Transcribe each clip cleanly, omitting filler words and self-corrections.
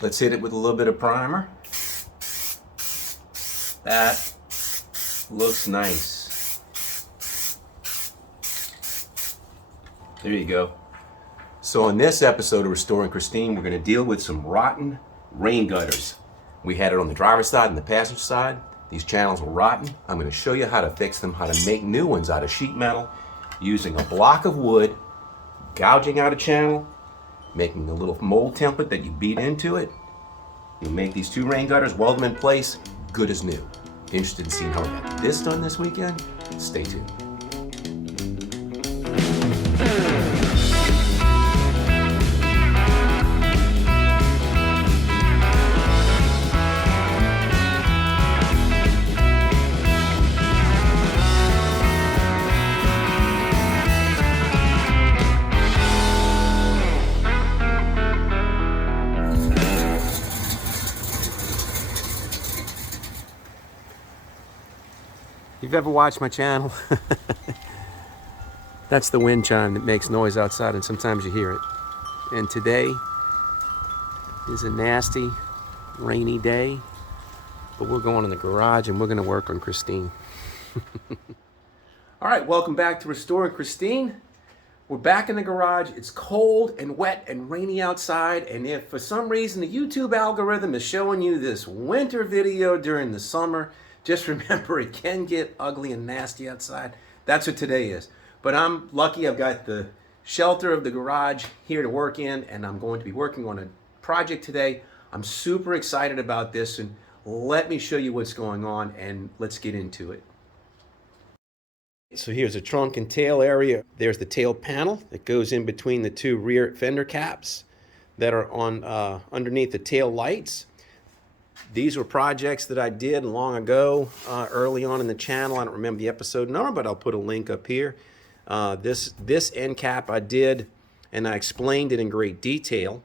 Let's hit it with a little bit of primer. That looks nice. There you go. So in this episode of Restoring Christine, we're going to deal with some rotten rain gutters. We had it on the driver's side and the passenger side. These channels were rotten. I'm going to show you how to fix them, how to make new ones out of sheet metal using a block of wood, gouging out a channel, making a little mold template that you beat into it. You make these two rain gutters, weld them in place, good as new. Interested in seeing how I got this done this weekend? Stay tuned. If you've ever watched my channel, that's the wind chime that makes noise outside, and sometimes you hear it. And today is a nasty, rainy day, but we're going in the garage and we're going to work on Christine. All right, welcome back to Restoring Christine. We're back in the garage. It's cold and wet and rainy outside, and if for some reason the YouTube algorithm is showing you this winter video during the summer, just remember, it can get ugly and nasty outside. That's what today is. But I'm lucky I've got the shelter of the garage here to work in, and I'm going to be working on a project today. I'm super excited about this, and let me show you what's going on, and let's get into it. So here's the trunk and tail area. There's the tail panel that goes in between the two rear fender caps that are on underneath the tail lights. These were projects that I did long ago, early on in the channel. I don't remember the episode number, but I'll put a link up here. This end cap I did, and I explained it in great detail.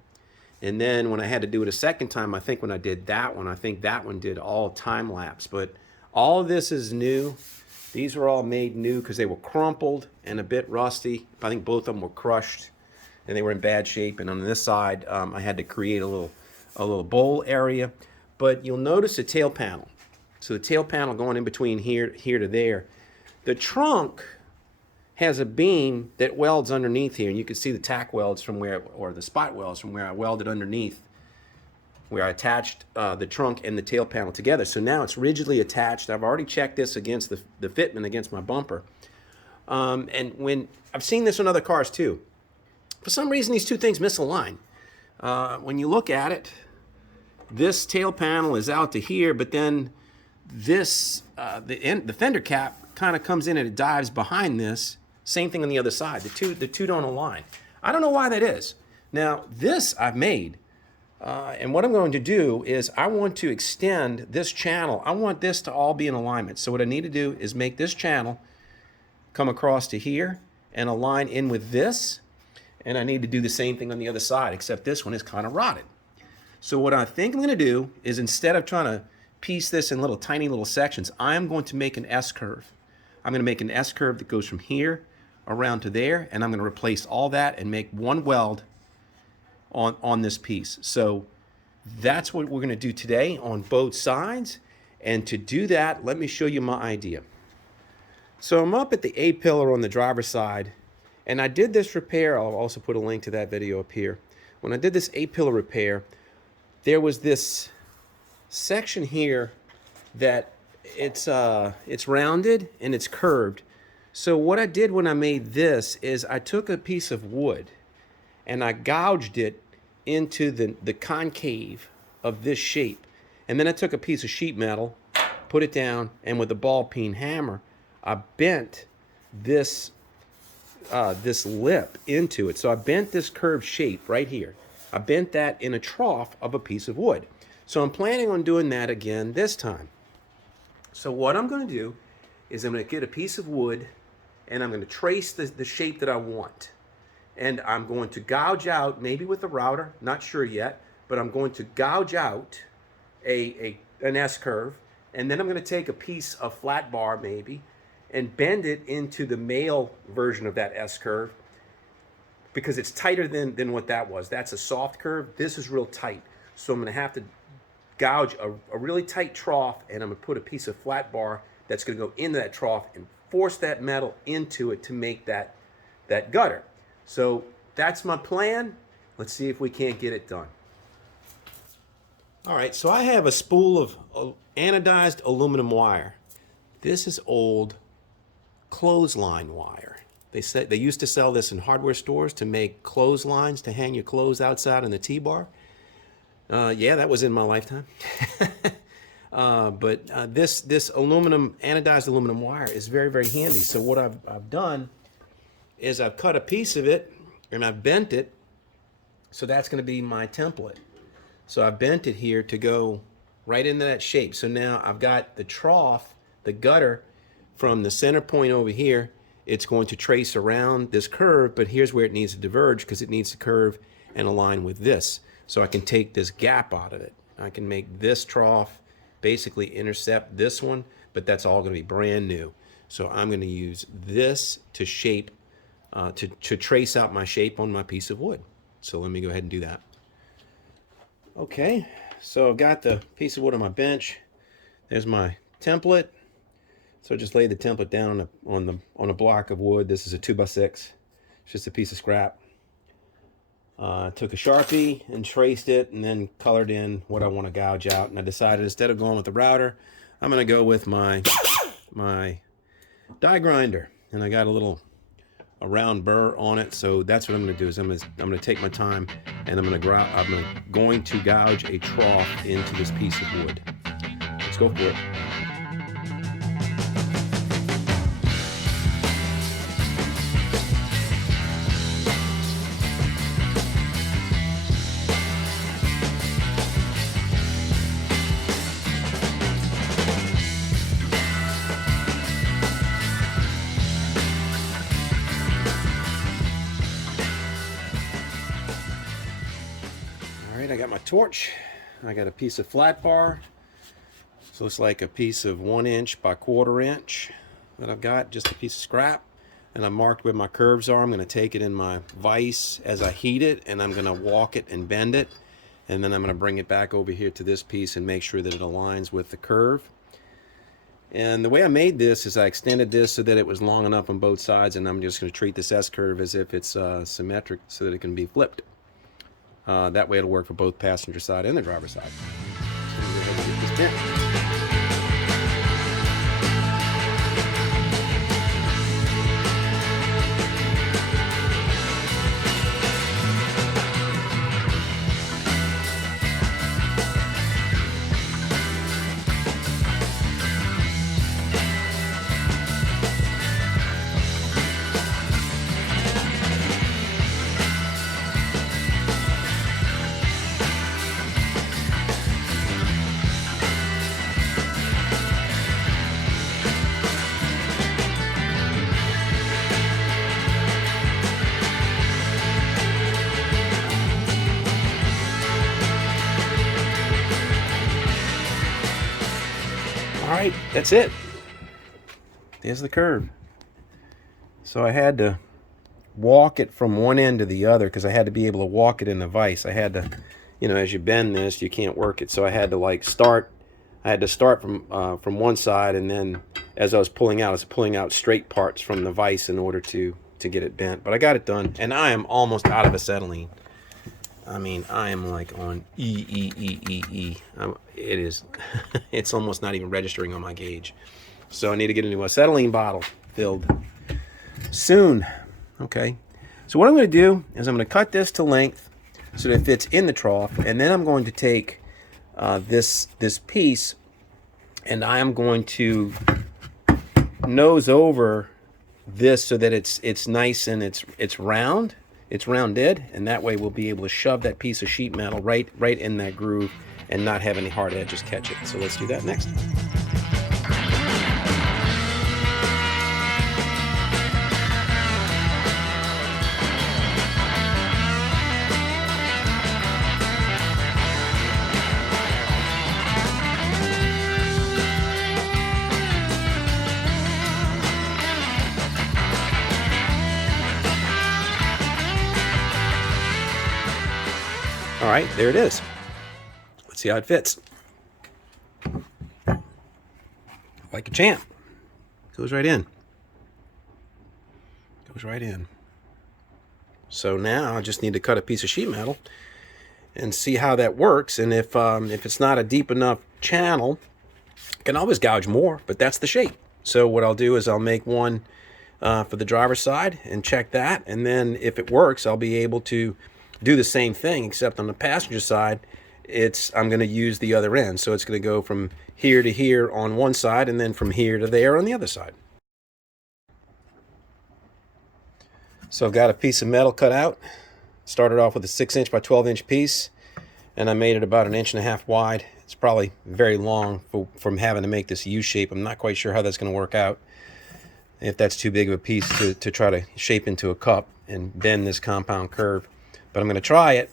And then when I had to do it a second time, I think when I did that one, I think that one did all time lapse. But all of this is new. These were all made new because they were crumpled and a bit rusty. I think both of them were crushed, and they were in bad shape. And on this side, I had to create a little bowl area. But you'll notice the tail panel. So the tail panel going in between here to there. The trunk has a beam that welds underneath here, and you can see the tack welds from where, or the spot welds from where I welded underneath, where I attached the trunk and the tail panel together. So now it's rigidly attached. I've already checked this against the fitment against my bumper. And when I've seen this on other cars too. For some reason, these two things misalign. When you look at it, this tail panel is out to here, but then this, the fender cap kind of comes in and it dives behind this. Same thing on the other side. The two don't align. I don't know why that is. Now, this I've made, and what I'm going to do is I want to extend this channel. I want this to all be in alignment. So what I need to do is make this channel come across to here and align in with this, and I need to do the same thing on the other side, except this one is kind of rotted. So what I think I'm going to do is, instead of trying to piece this in tiny little sections, I'm going to make an S-curve. I'm going to make an S-curve that goes from here around to there, and I'm going to replace all that and make one weld on this piece. So that's what we're going to do today on both sides. And to do that, let me show you my idea. So I'm up at the A-pillar on the driver's side, and I did this repair. I'll also put a link to that video up here. When I did this A-pillar repair, there was this section here that it's rounded and it's curved. So what I did when I made this is I took a piece of wood and I gouged it into the concave of this shape. And then I took a piece of sheet metal, put it down, and with a ball peen hammer, I bent this lip into it. So I bent this curved shape right here. I bent that in a trough of a piece of wood. So I'm planning on doing that again this time. So what I'm going to do is I'm going to get a piece of wood and I'm going to trace the shape that I want. And I'm going to gouge out, maybe with a router, not sure yet, but I'm going to gouge out an S-curve, and then I'm going to take a piece of flat bar maybe and bend it into the male version of that S-curve, because it's tighter than what that was. That's a soft curve. This is real tight. So I'm going to have to gouge a really tight trough, and I'm going to put a piece of flat bar that's going to go into that trough and force that metal into it to make that gutter. So that's my plan. Let's see if we can't get it done. All right, so I have a spool of anodized aluminum wire. This is old clothesline wire. They used to sell this in hardware stores to make clotheslines to hang your clothes outside in the T-bar. Yeah, that was in my lifetime. But this aluminum, anodized aluminum wire is very, very handy. So what I've done is I've cut a piece of it and I've bent it. So that's going to be my template. So I bent it here to go right into that shape. So now I've got the trough, the gutter, from the center point over here. It's going to trace around this curve, but here's where it needs to diverge because it needs to curve and align with this. So I can take this gap out of it. I can make this trough basically intercept this one, but that's all going to be brand new. So I'm going to use this to shape, to trace out my shape on my piece of wood. So let me go ahead and do that. Okay, so I've got the piece of wood on my bench. There's my template. So I just laid the template down on a block of wood. This is a 2x6. It's just a piece of scrap. Took a Sharpie and traced it and then colored in what I want to gouge out. And I decided instead of going with the router, I'm going to go with my die grinder. And I got a round burr on it. So that's what I'm going to do is I'm going to take my time and I'm going to gouge a trough into this piece of wood. Let's go for it. I got my torch. I got a piece of flat bar. So it's like a piece of 1 inch by 1/4 inch that I've got, just a piece of scrap. And I marked where my curves are. I'm going to take it in my vise as I heat it, and I'm going to walk it and bend it. And then I'm going to bring it back over here to this piece and make sure that it aligns with the curve. And the way I made this is I extended this so that it was long enough on both sides, and I'm just going to treat this S-curve as if it's symmetric so that it can be flipped. That way it'll work for both passenger side and the driver's side. So I'm going to go ahead and get this bent. All right, that's it. There's the curve. So I had to walk it from one end to the other because I had to be able to walk it in the vise. I had to, you know, as you bend this, you can't work it. So I had to like start. I had to start from one side, and then as I was pulling out, I was pulling out straight parts from the vise in order to get it bent. But I got it done, and I am almost out of acetylene. I mean, I am like on E. It is, it's almost not even registering on my gauge. So I need to get into a acetylene bottle filled soon. Okay. So what I'm going to do is I'm going to cut this to length so that it fits in the trough, and then I'm going to take this piece, and I am going to nose over this so that it's nice and it's round. It's rounded, and that way we'll be able to shove that piece of sheet metal right in that groove and not have any hard edges catch it. So let's do that next. All right, there it is. See how it fits. Like a champ. Goes right in. Goes right in. So now I just need to cut a piece of sheet metal and see how that works. And if it's not a deep enough channel, I can always gouge more, but that's the shape. So what I'll do is I'll make one for the driver's side and check that. And then if it works, I'll be able to do the same thing, except on the passenger side, I'm going to use the other end. So it's going to go from here to here on one side and then from here to there on the other side. So I've got a piece of metal cut out. Started off with a 6-inch by 12-inch piece, and I made it about 1.5 inches wide. It's probably very long from having to make this U shape. I'm not quite sure how that's going to work out, if that's too big of a piece to try to shape into a cup and bend this compound curve. But I'm going to try it,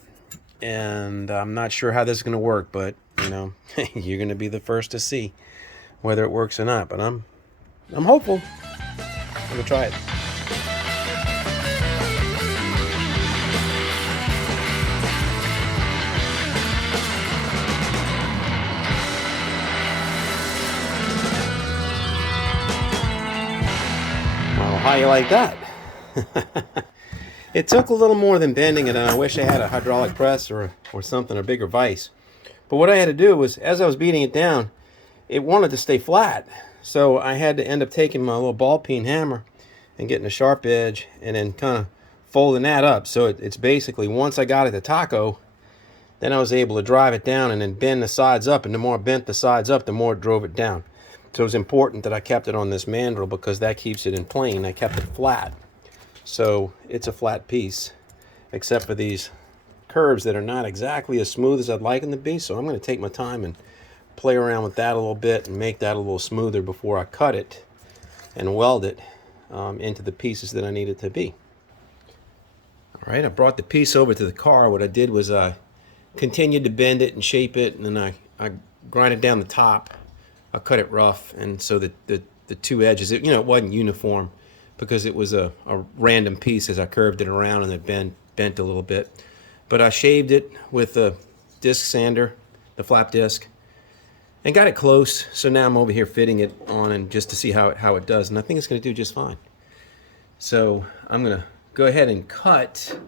and I'm not sure how this is going to work, but you know, you're going to be the first to see whether it works or not. But I'm hopeful. I'm going to try it. How you like that? It took a little more than bending it, and I wish I had a hydraulic press or something, a bigger vise. But what I had to do was, as I was beating it down, it wanted to stay flat. So I had to end up taking my little ball peen hammer and getting a sharp edge and then kind of folding that up. So it's basically, once I got it to taco, then I was able to drive it down and then bend the sides up. And the more I bent the sides up, the more it drove it down. So it was important that I kept it on this mandrel because that keeps it in plane. I kept it flat. So it's a flat piece, except for these curves that are not exactly as smooth as I'd like them to be. So I'm going to take my time and play around with that a little bit and make that a little smoother before I cut it and weld it into the pieces that I need it to be. All right, I brought the piece over to the car. What I did was I continued to bend it and shape it, and then I grinded down the top. I cut it rough, and so that the two edges, it wasn't uniform because it was a random piece as I curved it around and it bent a little bit. But I shaved it with a disc sander, the flap disc, and got it close. So now I'm over here fitting it on and just to see how it does, and I think it's going to do just fine. So I'm going to go ahead and cut.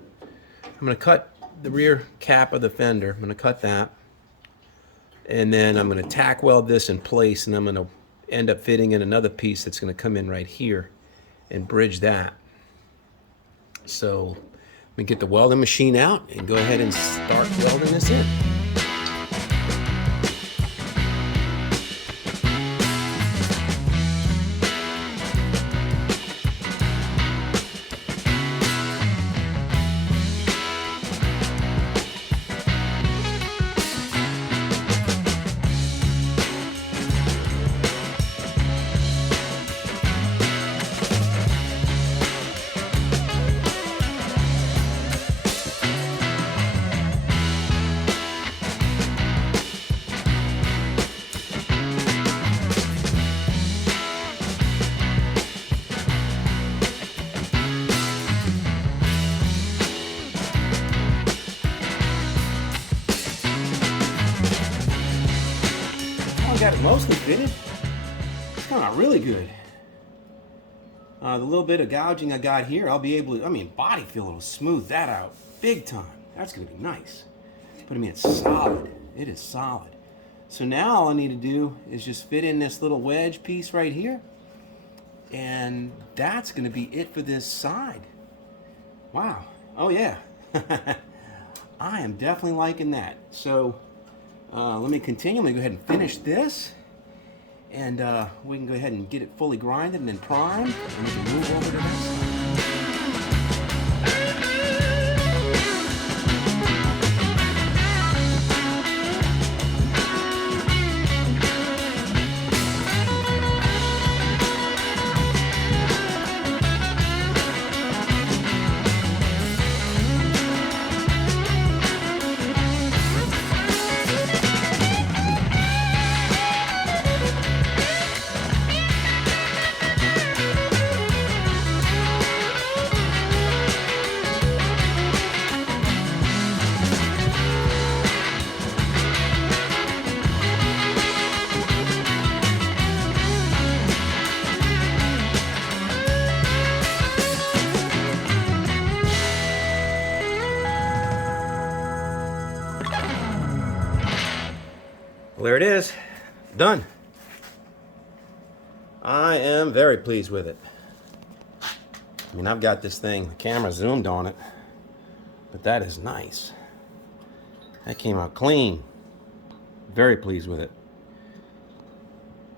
I'm going to cut the rear cap of the fender. I'm going to cut that. And then I'm going to tack weld this in place, and I'm going to end up fitting in another piece that's going to come in right here and bridge that. So let me get the welding machine out and go ahead and start welding this in. Got it mostly fitted. It's coming out really good. The little bit of gouging I got here, I'll be able to, body feel will smooth that out big time. That's going to be nice. But it's solid. It is solid. So now all I need to do is just fit in this little wedge piece right here. And that's going to be it for this side. Wow. Oh yeah. I am definitely liking that. So let me continue. Let me go ahead and finish this, and we can go ahead and get it fully grinded and then primed, and we can move over to the next side. Well, there it is. Done. I am very pleased with it. I mean, I've got this thing, the camera zoomed on it, but that is nice. That came out clean. Very pleased with it.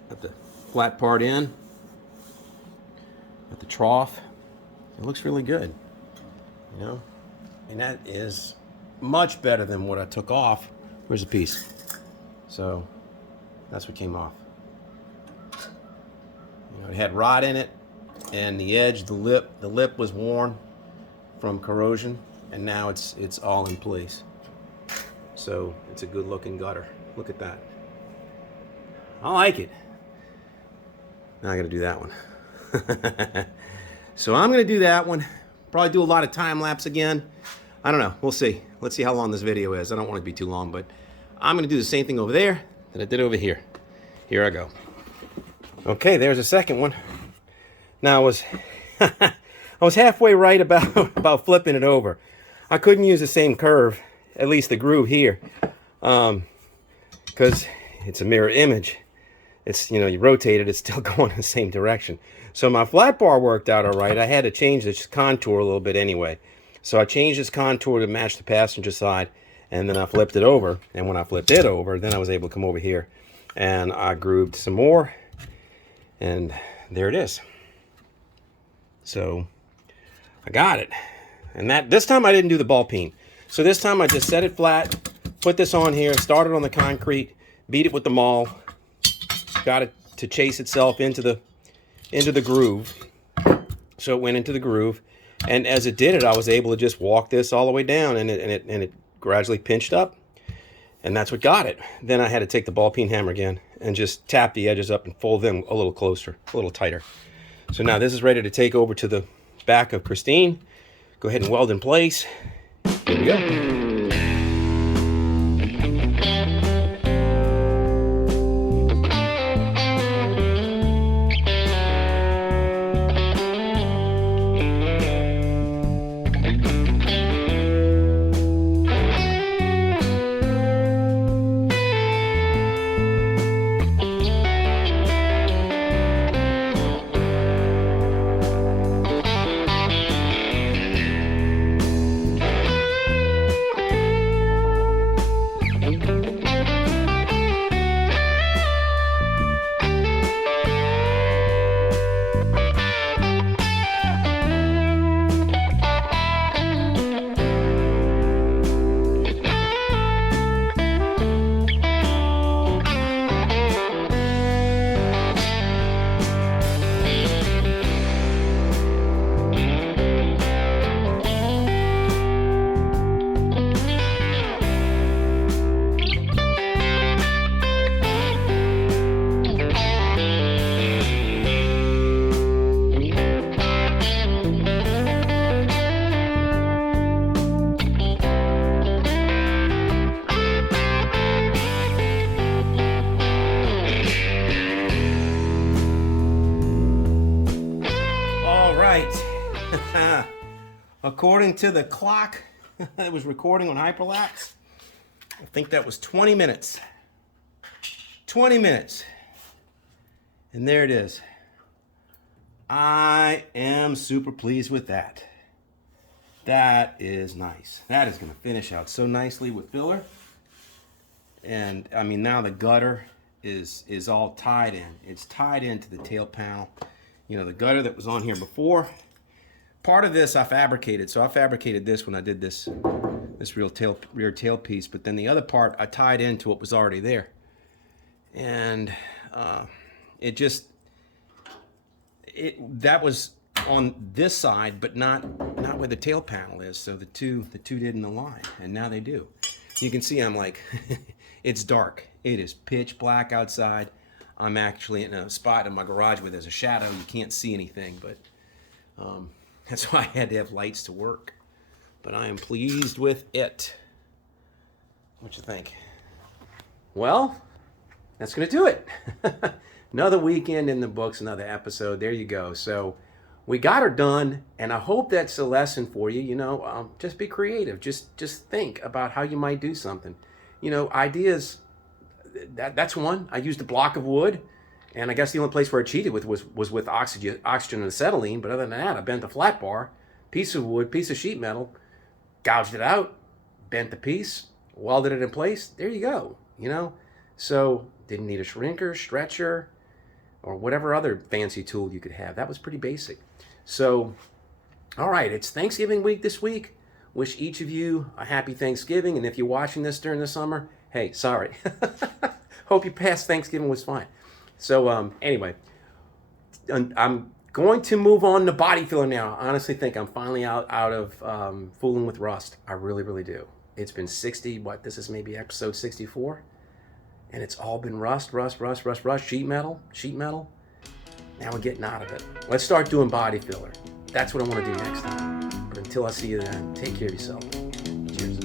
Got the flat part in. Got the trough. It looks really good. You know? And that is much better than what I took off. Where's the piece? So, that's what came off. You know, it had rot in it, and the edge, the lip was worn from corrosion, and now it's all in place. So it's a good looking gutter. Look at that. I like it. Now I gotta do that one. So I'm gonna do that one. Probably do a lot of time lapse again. I don't know, we'll see. Let's see how long this video is. I don't want it to be too long, but I'm gonna do the same thing over there that I did over here. Here I go. Okay, there's a second one. Now I was halfway right about flipping it over. I couldn't use the same curve, at least the groove here, because it's a mirror image. It's, you know, you rotate it, it's still going in the same direction. So my flat bar worked out all right. I had to change this contour a little bit anyway. So I changed this contour to match the passenger side, and then I flipped it over. And when I flipped it over, then I was able to come over here, and I grooved some more, and there it is. So I got it. And this time I didn't do the ball peen. So this time I just set it flat, put this on here, started on the concrete, beat it with the maul, got it to chase itself into the groove. So it went into the groove, and as it did it, I was able to just walk this all the way down, and it gradually pinched up, and that's what got it. Then I had to take the ball peen hammer again and just tap the edges up and fold them a little closer, a little tighter. So now this is ready to take over to the back of Christine. Go ahead and weld in place. Here we go. According to the clock that was recording on Hyperlapse, I think that was 20 minutes. 20 minutes. And there it is. I am super pleased with that. That is nice. That is going to finish out so nicely with filler. And I mean, now the gutter is all tied in. It's tied into the tail panel. You know, the gutter that was on here before. Part of this I fabricated, so I fabricated this when I did this rear tail piece, but then the other part I tied into what was already there, and that was on this side, but not where the tail panel is. So the two didn't align, and now they do. You can see I'm like, it's dark. It is pitch black outside. I'm actually in a spot in my garage where there's a shadow. You can't see anything, but. That's why I had to have lights to work. But I am pleased with it. What you think? Well, that's going to do it. Another weekend in the books, another episode. There you go. So we got her done, and I hope that's a lesson for you. You know, just be creative. Just think about how you might do something. You know, ideas, that's one. I used a block of wood, and I guess the only place where I cheated was with oxygen and acetylene. But other than that, I bent the flat bar, piece of wood, piece of sheet metal, gouged it out, bent the piece, welded it in place. There you go. You know, so didn't need a shrinker, stretcher, or whatever other fancy tool you could have. That was pretty basic. So, all right, it's Thanksgiving week this week. Wish each of you a happy Thanksgiving. And if you're watching this during the summer, hey, sorry. Hope your past Thanksgiving was fine. So anyway, I'm going to move on to body filler now. I honestly think I'm finally out of fooling with rust. I really, really do. It's been 60, this is maybe episode 64. And it's all been rust, sheet metal. Now we're getting out of it. Let's start doing body filler. That's what I want to do next time. But until I see you then, take care of yourself. Cheers.